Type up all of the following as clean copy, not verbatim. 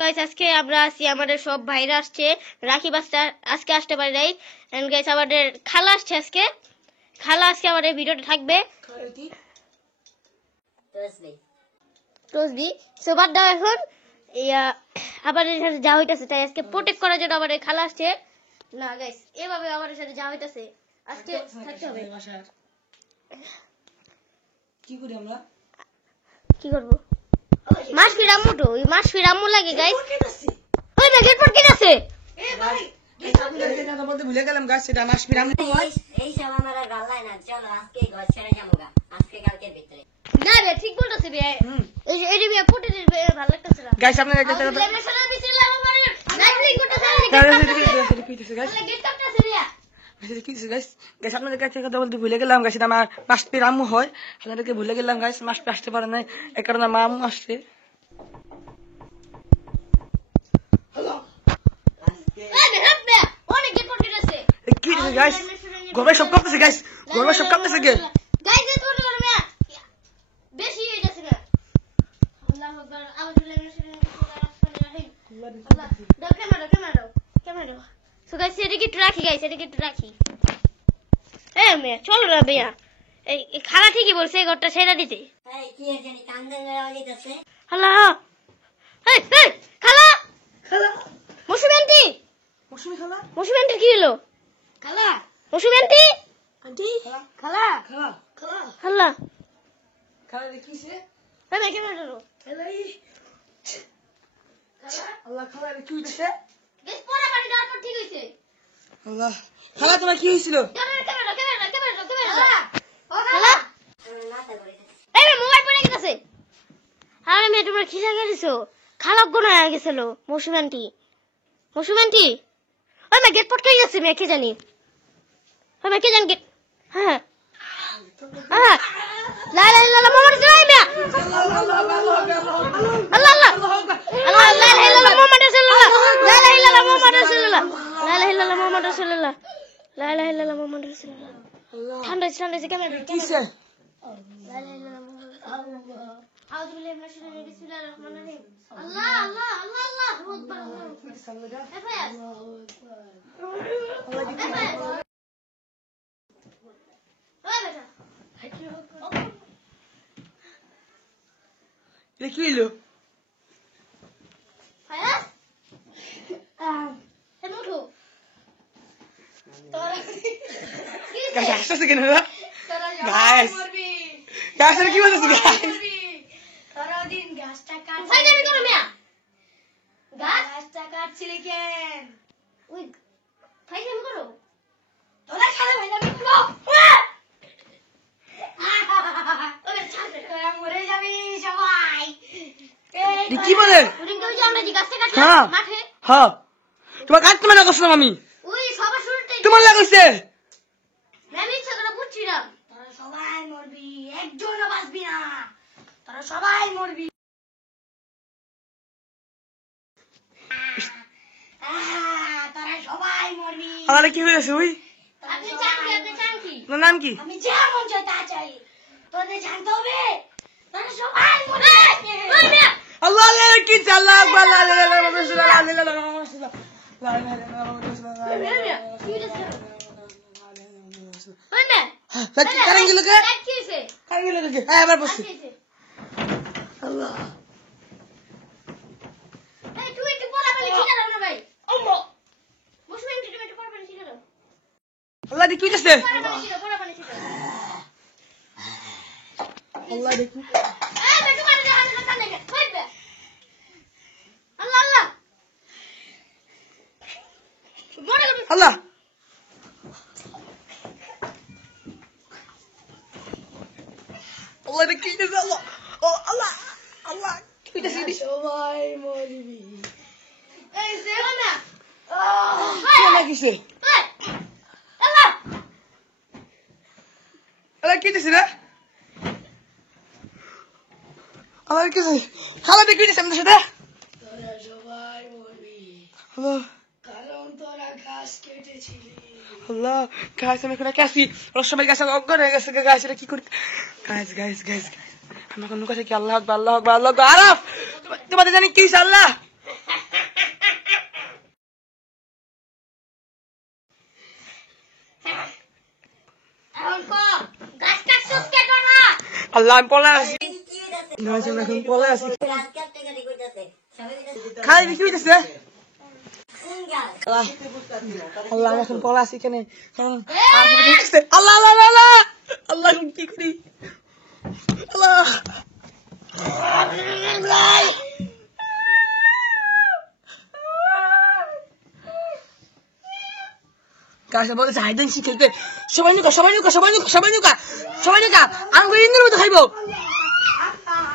Guys আজকে আমরা আছি, আমাদের সব ভাইরা আসছে, রাখি বাচ্চা আজকে আসতে পারে নাই। এন্ড গাইস আমাদের খালা আসছে আজকে, খালা আজকে আমাদের ভিডিওতে থাকবে। তসবি সবার দাও এখন আমাদের সাথে যা হইতাছে তাই আজকে প্রোটেক্ট করার জন্য আমাদের খালা আসছে না গাইস, এভাবে আমাদের সাথে যা হইতাছে আজকে থাকতে হবে। কি করি আমরা, কি করব? মাছ ফিরামু তো, ওই মাছ ফিরামু লাগে গাইস। ওই না গেট পড়কে গেছে। এ ভাই এটা বলতে ভুলে গেলাম গাছ, সেটা মাস ফিরাম এই সব আমার গাল্লাই না। চলো আজকে ঘর ছেড়ে যাবোগা, আজকে কালকের ভিতরে। না রে ঠিক বলতেছে বে, এই যে এডি বে ফুটে দিবে, ভালো লাগতেছে না গাছ। আপনার একটা কথা আমরা সারা বিসমিল্লাহ রহমানির রহিম নাইটলি করতেছে গাছ, গেট কাটতেছে রিয়া। গাছ আপনাদের কাছে কথা বলতে ভুলে গেলাম গাছ, এটা আমার মাস ফিরামু হয়, আপনাদেরকে ভুলে গেলাম গাছ। মাস আসতে পারে নাই, এ কারণে মা আম্মু আসছে। এই মেহরাব বে অনেক গেট পড়কে গেছে। কি দিছে গাছ, গরমে সব কাঁপতেছে গাছ, গরমে সব কাঁপতেছে গে গাইস এই তোর গরমে বেশি হয়ে যাচ্ছে না। আল্লাহু আকবার, আউযুবিল্লাহি মিনাশ শাইতানির রাজিম। আল্লাহ দাও ক্যামেরা দাও। সো গাইস এদিকে একটু রাখি গাইস, এদিকে একটু রাখি। এই মেয়ে চলো না বেয়া, এই খালা ঠিকই বলছে এই ঘরটা ছেড়ে দিতে। এই কি জানি কান্দন গাওয়া যাইতেছে। আল্লাহ এই খালা খালা, মৌসুমী আন্টি, মৌসুমী খালা, মৌসুমী আন্টি কি হলো? খালা, মৌসুমী আন্টি আন্টি, খালা, খালা খালা, খালা, খালা খালা দেখিছে। এই মেয়ে ক্যামেরা ধরো। আল্লাহ, খালা কি হইছে? বেশ পড়া পানি দেওয়ার পর ঠিক হইছে। আল্লাহ, খালা তোমার কি হয়েছিল? ক্যামেরা খালা মাথা ঘুরে গেছে। এই মেয়ে মোবাইল পড়ে গেছে। আরে মেয়ে তোমরা কি জায়গা দিছো? খালা গুণ হয়ে গেছিল মৌসুমী আন্টি, মৌসুমী আন্টি। ওই মেয়ে গেট পটকে গেছে মেয়ে, কে জানি ওই মেয়ে কে জানি গেট। হ্যাঁ হ্যাঁ লা লা লা লা মোহাম্মদ রাসূলুল্লাহ মেয়ে। আল্লাহ আল্লাহ আল্লাহ লা লা লা মোহাম্মদ রাসূলুল্লাহ, লা লা লা মোহাম্মদ রাসূলুল্লাহ, লা লা লা মোহাম্মদ রাসূলুল্লাহ, লা লা লা মোহাম্মদ রাসূলুল্লাহ। ঠান্ডা ঠান্ডা ক্যামেরা কিসে? লা লা লা মোহাম্মদ আউযুবিল্লাহি মিনাশ শাইতানির রাজিম। বিসমিল্লাহির রহমানির রহিম। আল্লাহ আল্লাহ আল্লাহ আল্লাহু আকবার, আল্লাহু আকবার। এফায়াস ওই বেটা এটা কি হইলো? ফায়াস হে মুঠো তোরা কি গাছ আসতেছে কেন? গাছ, গাছের কি বলতেছে গাছ? তোরা দিন গাছটা কাট। ফাইনালি করো মিয়া গাছ গাছটা কাটছিলি কেন? ওই ফাইনালি করো। তোরা খালে ভাইলামি করো। ওই ছাড় তোরা মরে যাবি সবাই। এ কি বলে? ওদিন তো ওই যে আমরা যে গাছটা হ্যাঁ। কাটলাম মাঠে, হ্যাঁ, তোমার কাটতে মানা করছিলাম আমি, ওই সবার শুরুতেই তোমার লাগাইছে। আমি ইচ্ছা করে বুঝছিলাম। তোরা সবাই মরবি, একজনও বাঁচবি না। তোরা সবাই মরবি। তোরা সবাই মরবি। আমার কি হয়েছে? ওই আপনি চান কি? তোমার নাম কি? আমি যা মন চাই তা চাই। তোদের জানতে হবে তোরা সবাই মরবি। ওই মিয়া আল্লাহ আল্লাহ কি আল্লাহ আকবার, আল্লাহ আল্লাহ মুহাম্মদ রাসূলুল্লাহ, আল্লাহ আল্লাহ মুহাম্মদ রাসূলুল্লাহ, লা ইলাহা ইল্লাল্লাহ মুহাম্মাদুর রাসূলুল্লাহ। ওই মিয়া কি হইছে? ওই মিয়া কারণ গেল কে? কি হইছে? কারণ গেল কে? হ্যাঁ, আবার বসে। কি হইছে? আল্লাহ, এই তুই একটু পড়া পানি ছিটা দাও না ভাই। আম্মা মৌসুমী আন্টি তুমি একটু পড়া পানি ছিটা দাও। আল্লাহ দেখি হইছে। পড়া পানি ছিটা। আল্লাহ দেখি। এই বেটু মার দে হাত কান লাগে কই বে। আল্লাহ আল্লাহ মরে গেল। আল্লাহ, আল্লাহ দেখি হইছে। আল্লাহ, ও আল্লাহ, আল্লাহ কি হইছে? সবাই মরবি। এই দেখো না। কি লাগিছে? এই আল্লাহ আল্লাহ কি হইছে রে? আল্লাহ কি হইছে? খালা দেখি হইছে আমাদের সাথে। তোরা সবাই মরবি, আল্লাহ, কারণ তোরা ঘাস কেটেছিলি। আল্লাহ, গাছ আমি এখন কাছি, রসমাই গাছ অজ্ঞান হয়ে গেছে। গাছ এটা কি করি? গাছ গাছ গাছ, আমার কোনো কথা কি? আল্লাহ আকবার, আল্লাহ আকবার, আল্লাহ আকবার। আরাফ, তোমাদের জানি কি হইছে? আল্লাহ আল্লাহ আমি পলা আছি এখন পলা আছি খাই কি হইতেছে আল্লাহ আমি এখন পলা আছি কেন আল্লাহ আল্লাহ আল্লাহ আল্লাহ কি করি আল্লাহ গাছ বলতে হাইডেন শিখতে সবাই নুকা সবাই নুকা সবাই নুকা সবাই নুকা সবাই নুকা আমি ইন্দুর মতো খাইবো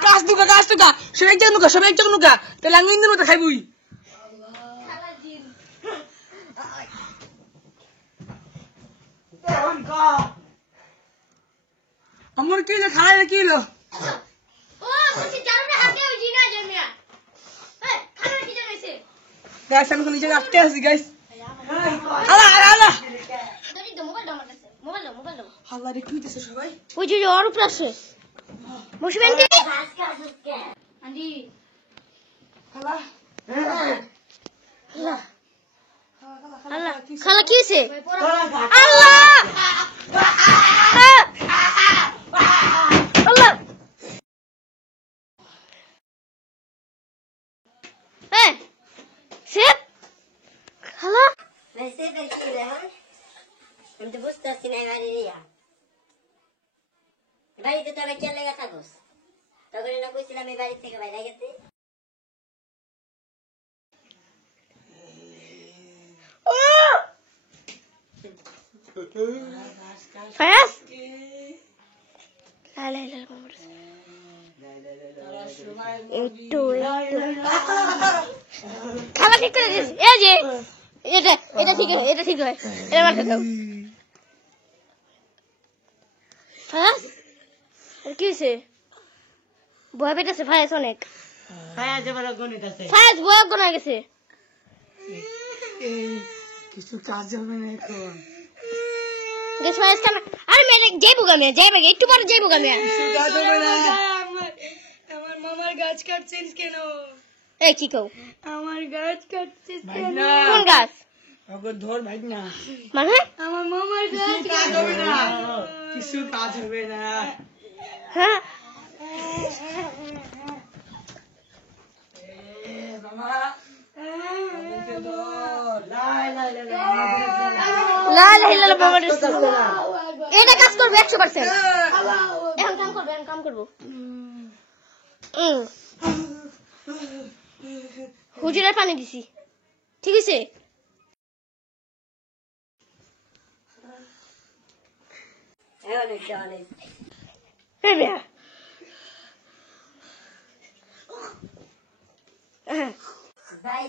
গাছ নুকা সবাই একটা নুকা তাহলে আমি ইন্দুর মতো খাইবই আমার কি খাই কি হলো গাছ আমি নিজে আটকে আছি গাইস আল্লাহ আল্লাহ আল্লাহ রে কি হইতেছে সবাই ওই যে ওর উপর আছে মুশবেন কি আন্টি আল্লাহ আল্লাহ আল্লাহ খালা কি হইছে আল্লাহ আল্লাহ এই সেপ খালা Vese bekle ha. Şimdi bu stasına verir ya. বাড়িতে তবে কে লেগে থাকোস তখন না কইছিলাম এই বাড়ি থেকে বাইরে গেছে ফায়াস লা লা লা একটু খালা ঠিক করে দিয়েছি এই যে এটা ঠিক হয় এটা মাথা দাও ফায়াস কি হয়েছে ভয় পেতেছে ফায়াস অনেক ফায়াস ভয় গনা গেছে কিছু কাজ হবে না এখন গেছ ফায়াস কেন আরে মেয়ে যাইবো গামে একটু পরে যাইবো গামে কিছু কাজ হবে না আমার মামার গাছ কাটছিস কেন এই কি কও আমার গাছ কাটছিস কেন কোন গাছ ওকে ধর ভাই না মানে আমার মামার গাছ কাজ হবে না কিছু কাজ হবে না হ্যাঁ মামা আমাকে ধর লা লা ইল্লাল্লাহ মুহাম্মাদুর রাসূলুল্লাহ এটা কাজ করবে 100% এখন কাম করব হুজুরের পানি দিছি ঠিক আছে এই মিয়া ভাই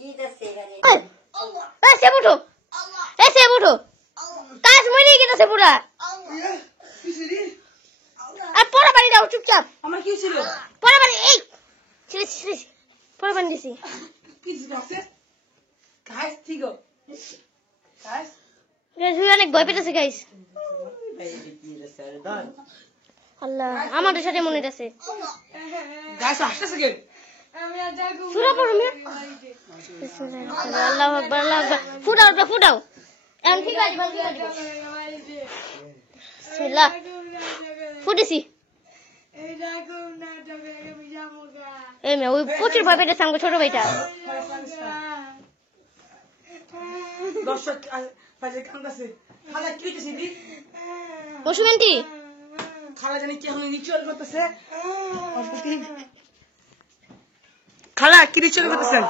কি দছে গানি এই সে উঠো কাজ মরে গেছে পুরা আর পরে পানি দাও চুপচাপ আমার কি ছিল পরে পানি এই ছেড়ে পরে পানি দিছি কি ছিল গাছ ঠিক গাছ অনেক ভয় পেতেছে গাইস আল্লাহ আমাদের সাথে মনে আছে গাছ আসতেছে কেন সূরা পড়ো মিয়া আল্লাহু আকবার ফুটাও এখন ঠিক আছে বিসমিল্লাহ ফুটেছি এই মেয়ে ওই প্রচুর ভয় পেতেছে আমার ছোট ভাইটা দর্শক বাজে কান্দাছে খালা কি হইতেছে দি পশুমেন্টি খালা জানি কি এখন রিচুয়াল করতেছে খালা কি রিচুয়াল করতেছেন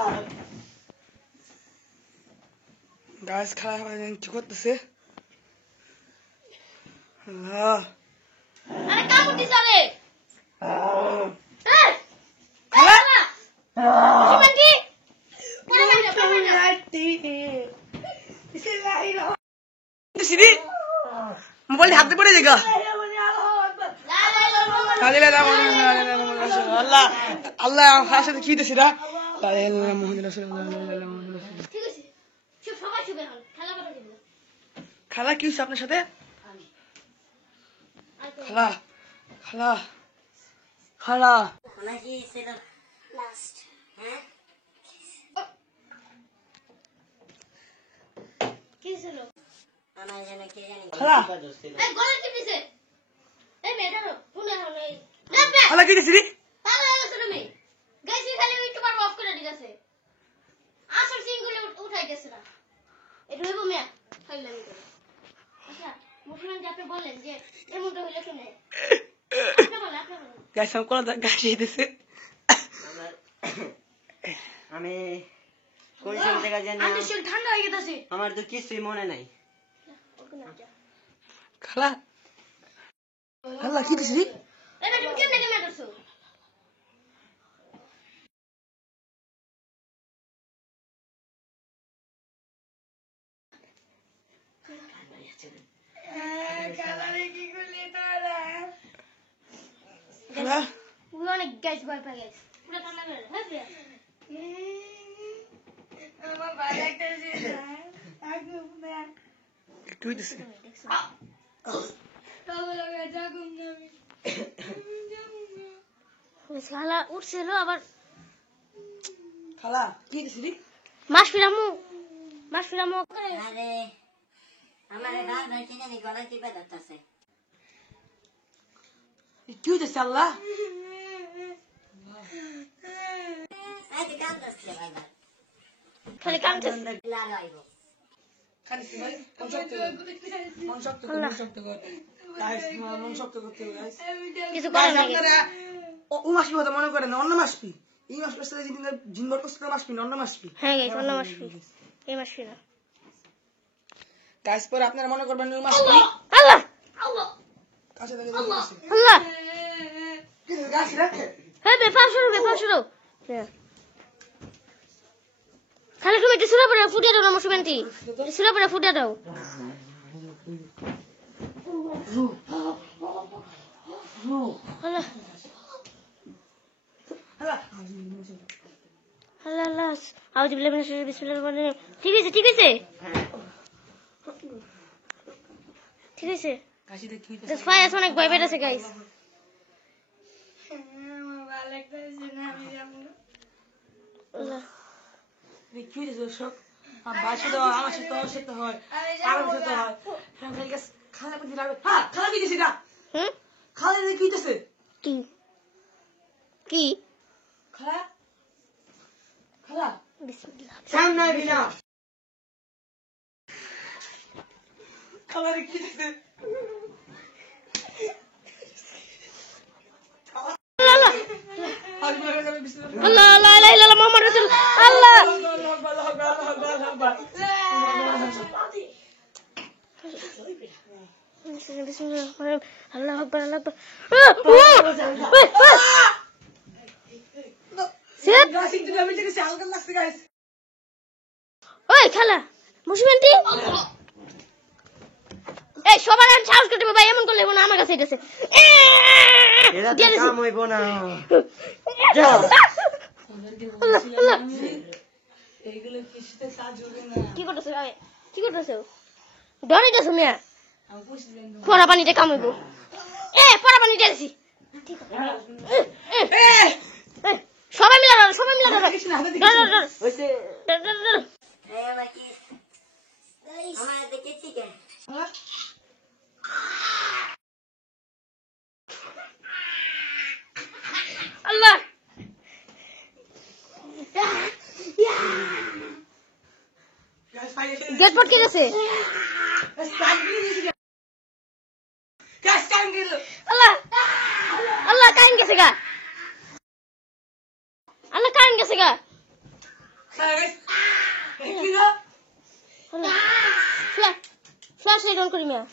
গাছ খালা জানি কি করতেছে আল্লাহ আরে কামড় দিছ রে খালা পশুমেন্টি মোবাইল হাতে পড়ে যাগা আল্লাহ আল্লাহ আমার সাথে কি দিছি না খালা কি হচ্ছে আপনার সাথে খালা খালা খালা নাকি ছিল লাস্ট হ্যাঁ কি ছিল খালা এই গলা টিপিছে এই মেয়েটারও শুনে শুনে না বে খালা কি দিছিস পাগল হয়ে গেছে তুমি গাইছি খালি ইউটিউবার অফ করে দিয়েছে আসল সিঙ্গুলে উঠাই গেছে না এটা হইব মিয়া ফাইলামি করে আচ্ছা মুসলমান যাকে বলেন যে এমনটা হইলে কেন আপনি বলেন গাইস আমি কোলা গাছি দিছে আমি কোন জায়গা জানি আমি শরীর ঠান্ডা হয়ে গেছে আমার তো কিছুই মনে নাই খালা খালা কি দিছিস এই তুমি কেমনে কেমনে করছো খালা অনেক গ্যাস ভয় পেয়ে গেছে পুরো ঠান্ডা করে হ্যাঁ প্রিয়া আমার ভালো লাগতেছে একটু দিছে খালা উঠছিল আবার খালা কি দিছিস মাছ ফিরামু আরে আমারে ভাই ভাই কি জানি গলা টিপে ধরতেছে কি দিছে আল্লাহ আজ কাম করছে ভাই ভাই খালি কামতেছে লাগাইবো খালি ভাই মন শক্ত কর গাইস মন শক্ত করতে গাইস কিছু করার নাই ও মাসপি কথা মনে করে না অন্য মাসপি এই মাস পেছনে জিনবার কষ্ট মাসপি না অন্য মাসপি হ্যাঁ গাইস অন্য মাছ এই মাছ ফিরা গাইস পরে আপনারা মনে করবেন ওই মাসপি আল্লাহ আল্লাহ কাছে থেকে আল্লাহ গাইস রে হ্যাঁ বেফা শুরু খালি তুমি একটু সুরা পরে ফুটিয়ে দাও না মুসুমেন্টি সুরা পরে ফুটিয়ে দাও আল্লাহ হ্যালো আল্লাহ আল্লাহ আউযু বিল্লাহি মিনাশ শাইতানির বিসমিল্লাহির রহমানির রহিম ঠিক আছে কাশি দেখ কি জাস্ট ফায়ার অনেক ভয় পেয়েছে গাইস আমার ভালো লাগতেছে না আমি যাবো আল্লাহ কি দিছ সব বাসা দাও আমার সাথে হয় আর সাথে হয় ফ্যামিলি গাস খালা বুঝি লাগবে হ্যাঁ খালা কি দিছিস না হুম খালা কি দিছে কি খালা বিসমিল্লাহ সামনে বিনা খালা কি দিছে আল্লাহ আল্লাহ আল্লাহ লা ইলাহা ইল্লাল্লাহ মুহাম্মদ রাসূল আল্লাহ আল্লাহু আকবার আল্লাহু আকবার ওই খালা মুসিমেন্টি এই সবার আমি সাহস করতে ভাই এমন করলে না আমার কাছে এসেছে এরা তো কাম হইব না যাও এইগুলো কিসতে কাজ হবে না কি করতেছ ডরে গেছো মিয়া আমি বুঝলাম পড়া পানিতে কামাইব পড়া পানিতে গেছি সবাই মিলে ধরো কিছু না হাতে হইছে ধর। এই আমার কি আমার দেখে চিকেন আল্লাহ গাইস ফাইল গেট পটকে গেছে গাইস কাম গেল আল্লাহ আল্লাহ কারেন্ট গেছে গা গাইস কি না ফ্ল্যাশ লাইট অন করি মিয়া